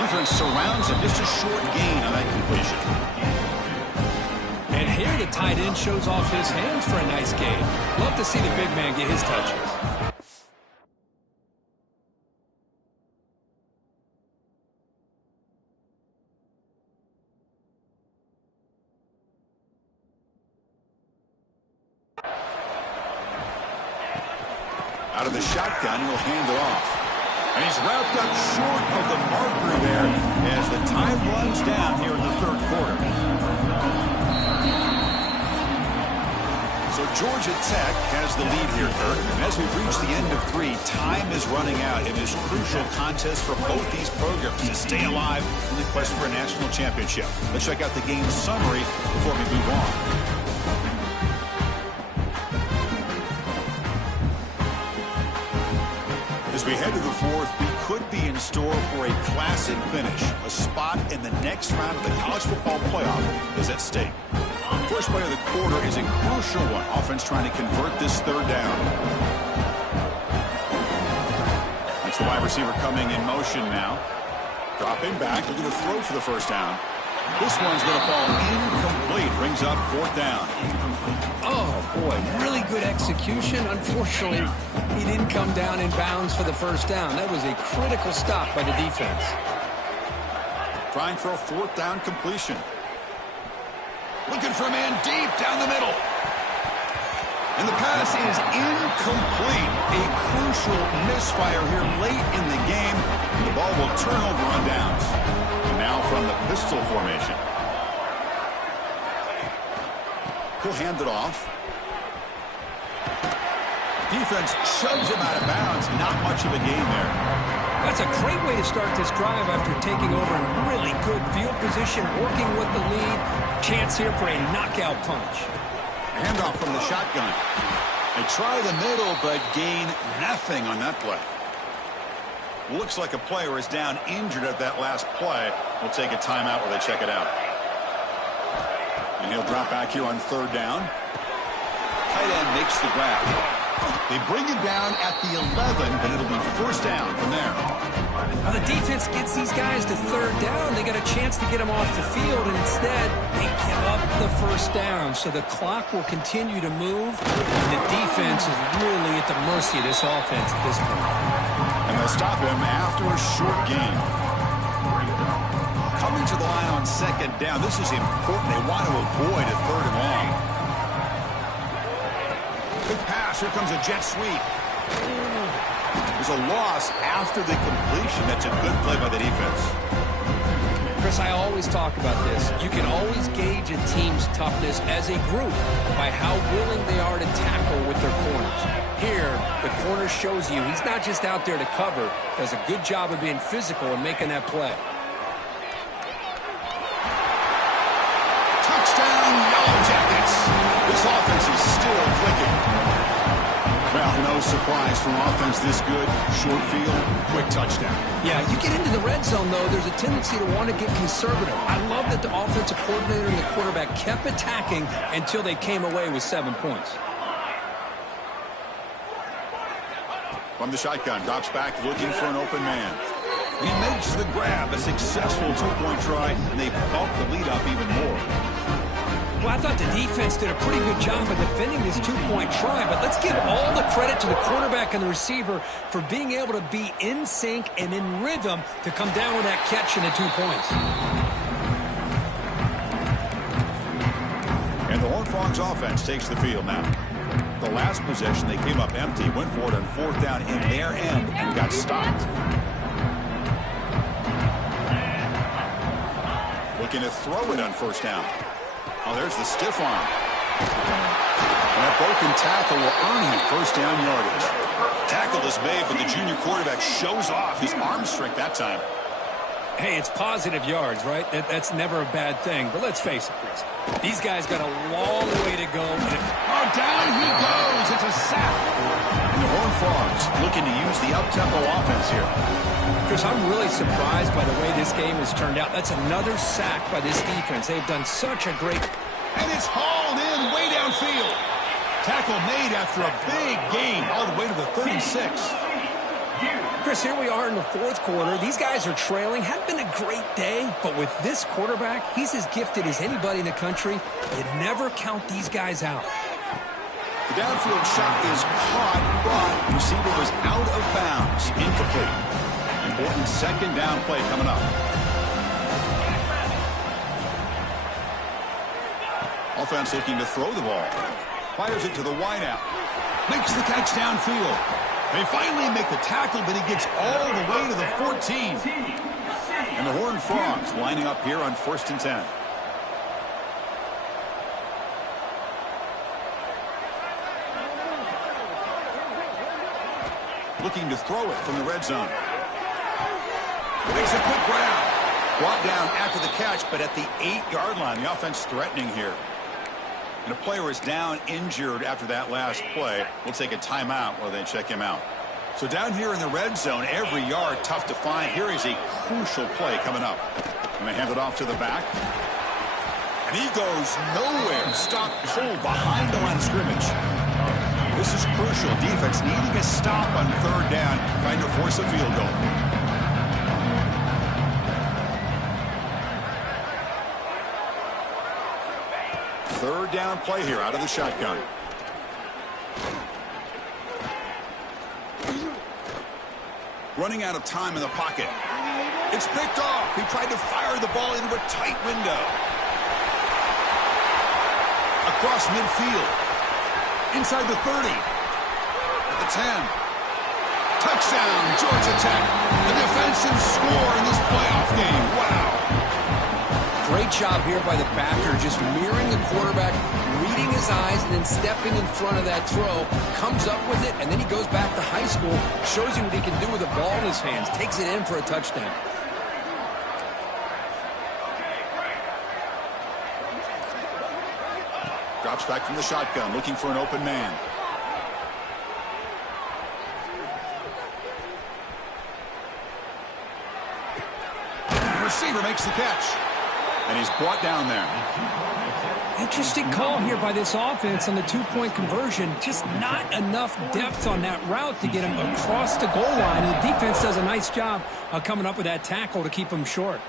Defense surrounds him. Just a short gain on that completion. And here the tight end shows off his hands for a nice game. Love to see the big man get his touches. Out of the shotgun, he'll hand it off. And he's wrapped up short of the marker there as the time runs down here in the third quarter. So Georgia Tech has the lead here, Kurt. And as we've reached the end of 3, time is running out in this crucial contest for both these programs to stay alive in the quest for a national championship. Let's check out the game summary before we move on. As we head to the fourth, we could be in store for a classic finish. A spot in the next round of the college football playoff is at stake. First play of the quarter is a crucial one. Offense trying to convert this third down. That's the wide receiver coming in motion now. Dropping back, looking to throw for the first down. This one's going to fall incomplete. Brings up fourth down. Oh, boy, really good execution. Unfortunately, he didn't come down in bounds for the first down. That was a critical stop by the defense. Trying for a fourth down completion. Looking for a man deep down the middle. And the pass is incomplete. A crucial misfire here late in the game. The ball will turn over on downs. And now from the pistol formation. He'll hand it off. Defense shoves him out of bounds. Not much of a gain there. That's a great way to start this drive after taking over in really good field position, working with the lead. Chance here for a knockout punch. Handoff from the shotgun. They try the middle, but gain nothing on that play. Looks like a player is down injured at that last play. We'll take a timeout while they check it out. And he'll drop back here on third down. Tight end makes the grab. They bring him down at the 11, but it'll be first down from there. Now the defense gets these guys to third down. They got a chance to get them off the field, and instead they give up the first down. So the clock will continue to move, and the defense is really at the mercy of this offense at this point. And they'll stop him after a short gain. Coming to the line on second down. This is important. They want to avoid a third and long. Good pass. Here comes a jet sweep. There's a loss after the completion. That's a good play by the defense. Chris, I always talk about this. You can always gauge a team's toughness as a group by how willing they are to tackle with their corners. Here, the corner shows you he's not just out there to cover. Does a good job of being physical and making that play. Touchdown, Yellow Jackets. This offense is still clicking. Well, no surprise from offense this good. Short field, quick touchdown. Yeah, you get into the red zone, though, there's a tendency to want to get conservative. I love that the offensive coordinator and the quarterback kept attacking until they came away with 7 points. From the shotgun, drops back looking for an open man. He makes the grab, a successful two-point try, and they bump the lead up even more. Well, I thought the defense did a pretty good job of defending this two-point try, but let's give all the credit to the quarterback and the receiver for being able to be in sync and in rhythm to come down with that catch and the 2 points. And the Horned Frogs offense takes the field now. The last possession, they came up empty, went for it on fourth down in their end, and got stopped. Looking to throw it on first down. Oh, there's the stiff arm. And that broken tackle will earn him first down yardage. Tackle is made, but the junior quarterback shows off his arm strength that time. Hey, it's positive yards, right? That's never a bad thing. But let's face it, Chris. These guys got a long way to go. Oh, down he goes. It's a sack. And the Horned Frogs looking to use the up-tempo offense here. Chris, I'm really surprised by the way this game has turned out. That's another sack by this defense. They've done such a great... And it's hauled in way downfield. Tackle made after a big gain all the way to the 36. Chris, here we are in the fourth quarter. These guys are trailing. Hadn't been a great day, but with this quarterback, he's as gifted as anybody in the country. You never count these guys out. The downfield shot is caught, but receiver was out of bounds. Incomplete. Important second down play coming up. Offense looking to throw the ball. Fires it to the wideout. Makes the catch downfield. They finally make the tackle, but he gets all the way to the 14. And the Horned Frogs lining up here on 1st and 10. Looking to throw it from the red zone. Makes a quick grab. Brought down after the catch, but at the 8-yard line. The offense threatening here. And a player is down injured after that last play. We'll take a timeout while they check him out. So down here in the red zone, every yard tough to find. Here is a crucial play coming up. And they hand it off to the back. And he goes nowhere. Stop cold behind the line of scrimmage. This is crucial. Defense needing a stop on third down, trying to force a field goal. Third down play here out of the shotgun. Running out of time in the pocket. It's picked off. He tried to fire the ball into a tight window. Across midfield. Inside the 30. At the 10. Touchdown, Georgia Tech. The defensive score in this playoff game. Wow. Great job here by the backer, just mirroring the quarterback, reading his eyes, and then stepping in front of that throw. Comes up with it, and then he goes back to high school, shows you what he can do with the ball in his hands, takes it in for a touchdown. Drops back from the shotgun, looking for an open man. The receiver makes the catch. And he's brought down there. Interesting call here by this offense on the two-point conversion. Just not enough depth on that route to get him across the goal line. And the defense does a nice job of coming up with that tackle to keep him short.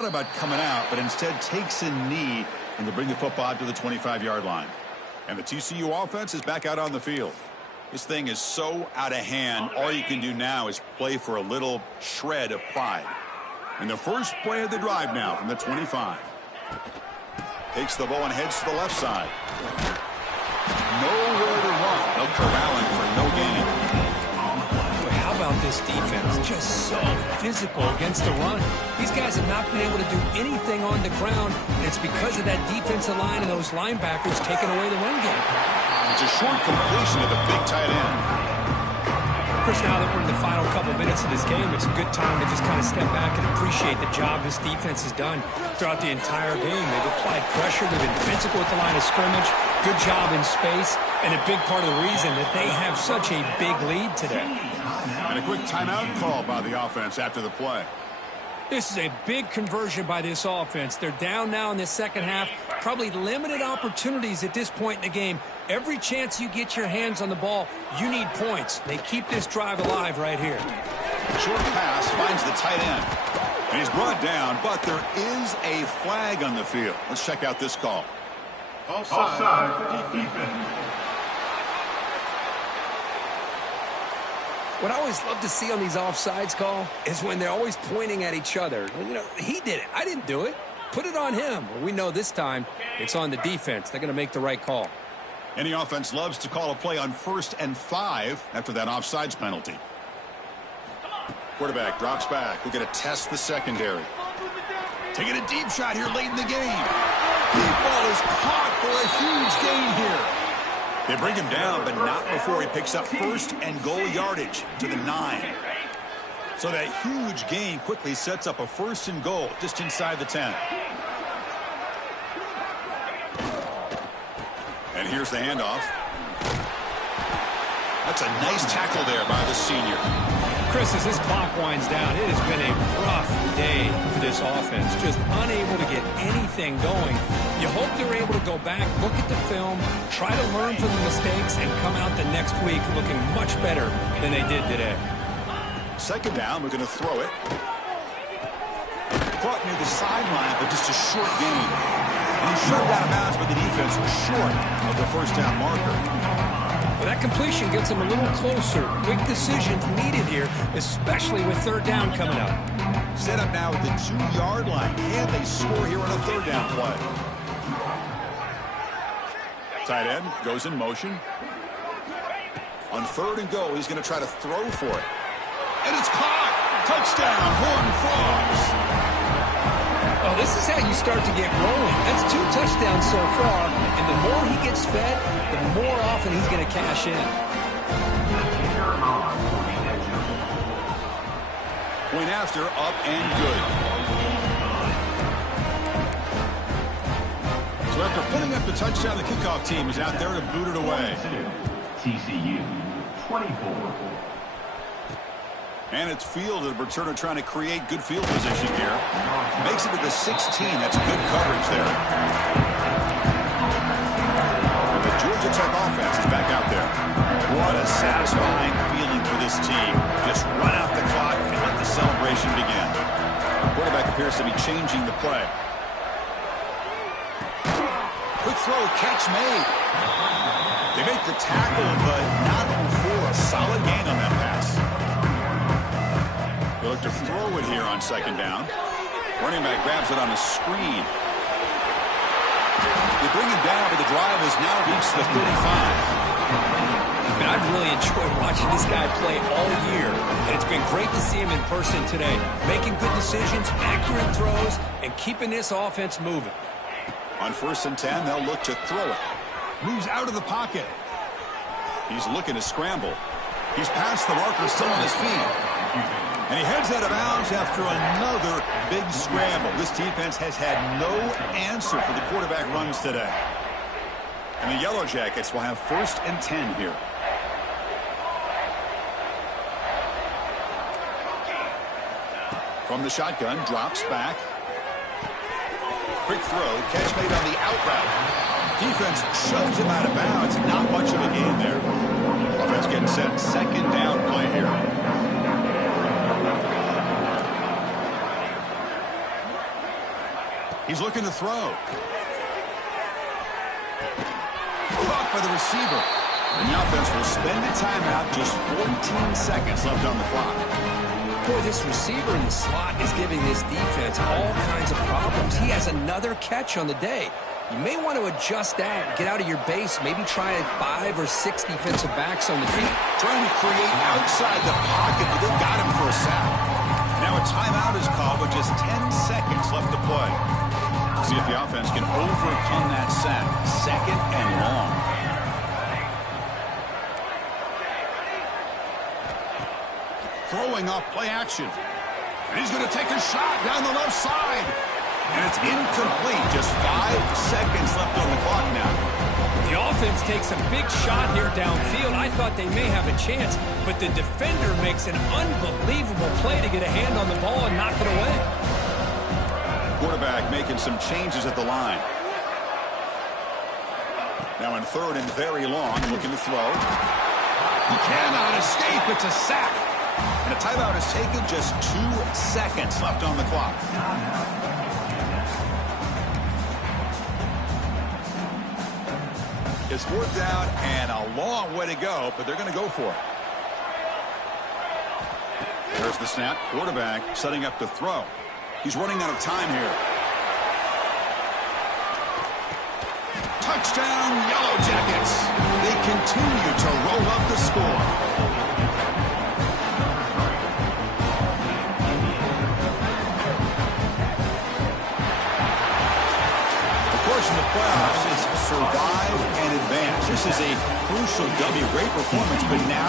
thought about coming out, but instead takes a knee and will bring the football out to the 25-yard line. And the TCU offense is back out on the field. This thing is so out of hand, all you can do now is play for a little shred of pride. And the first play of the drive now from the 25. Takes the ball and heads to the left side. Nowhere to run. They'll corral him for no gain. How about this defense? Just so physical against the run. These guys have not been able to do anything on the ground, and it's because of that defensive line and those linebackers taking away the run game. It's a short completion of the big tight end. Chris, now that we're in the final couple minutes of this game, it's a good time to just kind of step back and appreciate the job this defense has done throughout the entire game. They've applied pressure. They've been physical at the line of scrimmage. Good job in space, and a big part of the reason that they have such a big lead today. And a quick timeout call by the offense after the play. This is a big conversion by this offense. They're down now in the second half. Probably limited opportunities at this point in the game. Every chance you get your hands on the ball, you need points. They keep this drive alive right here. Short pass finds the tight end. And he's brought down, but there is a flag on the field. Let's check out this call. Offside. Defense. What I always love to see on these offsides call is when they're always pointing at each other. You know, he did it. I didn't do it. Put it on him. Well, we know this time it's on the defense. They're going to make the right call. Any offense loves to call a play on 1st and 5 after that offsides penalty. Quarterback drops back. We're going to test the secondary. Taking a deep shot here late in the game. Deep ball is caught for a huge gain here. They bring him down, but not before he picks up 1st and goal yardage to the 9. So that huge gain quickly sets up a 1st and goal just inside the 10. And here's the handoff. That's a nice tackle there by the senior. Chris, as this clock winds down, it has been a rough day for this offense. Just unable to get anything going. You hope they're able to go back, look at the film, try to learn from the mistakes, and come out the next week looking much better than they did today. Second down, we're going to throw it. Caught near the sideline, but just a short gain. And he shoved out of bounds, but the defense was short of the first down marker. Well, that completion gets them a little closer. Quick decisions needed here, especially with 3rd down coming up. Set up now at the 2-yard line. Can they score here on a 3rd down play? Tight end goes in motion. On 3rd and goal, he's going to try to throw for it. And it's caught! Touchdown, Horned Frogs! Oh, this is how you start to get rolling. That's 2 touchdowns so far, and the more he gets fed, the more often he's going to cash in. Point after, up and good. So after putting up the touchdown, the kickoff team is out there to boot it away. TCU 24. And it's fielded. Returner trying to create good field position here. Makes it to the 16. That's good coverage there. And the Georgia Tech offense is back out there. What a satisfying feeling for this team. Just run out the clock and let the celebration begin. The quarterback appears to be changing the play. Quick throw, catch made. They make the tackle, but not before a solid gain on that pass. They look to throw it here on 2nd down. Running back grabs it on a screen. They bring it down, but the drive has now reached the 35. Man, I've really enjoyed watching this guy play all year, and it's been great to see him in person today. Making good decisions, accurate throws, and keeping this offense moving. On 1st and 10, they'll look to throw it. Moves out of the pocket. He's looking to scramble. He's past the marker, still on his feet. And he heads out of bounds after another big scramble. This defense has had no answer for the quarterback runs today. And the Yellow Jackets will have 1st and 10 here. From the shotgun, drops back. Quick throw, catch made on the out route. Defense shoves him out of bounds. Not much of a gain there. Offense getting set. 2nd down play here. He's looking to throw. Caught by the receiver. And the offense will spend a timeout, just 14 seconds left on the clock. Boy, this receiver in the slot is giving this defense all kinds of problems. He has another catch on the day. You may want to adjust that, get out of your base, maybe try 5 or 6 defensive backs on the field. Trying to create outside the pocket, but they got him for a sack. Now a timeout is called with just 10 seconds left to play. See if the offense can overcome that sack. 2nd and long. Throwing off play action. And he's going to take a shot down the left side. And it's incomplete. Just 5 seconds left on the clock now. The offense takes a big shot here downfield. I thought they may have a chance, but the defender makes an unbelievable play to get a hand on the ball and knock it away. Quarterback making some changes at the line. Now in 3rd and very long, looking to throw. He cannot escape. It's a sack. And a timeout is taken, just 2 seconds left on the clock. It's 4th down and a long way to go, but they're going to go for it. There's the snap. Quarterback setting up to throw. He's running out of time here. Touchdown, Yellow Jackets. They continue to roll up the score. In the playoffs is survive and advance. This is a crucial W. Great performance, but now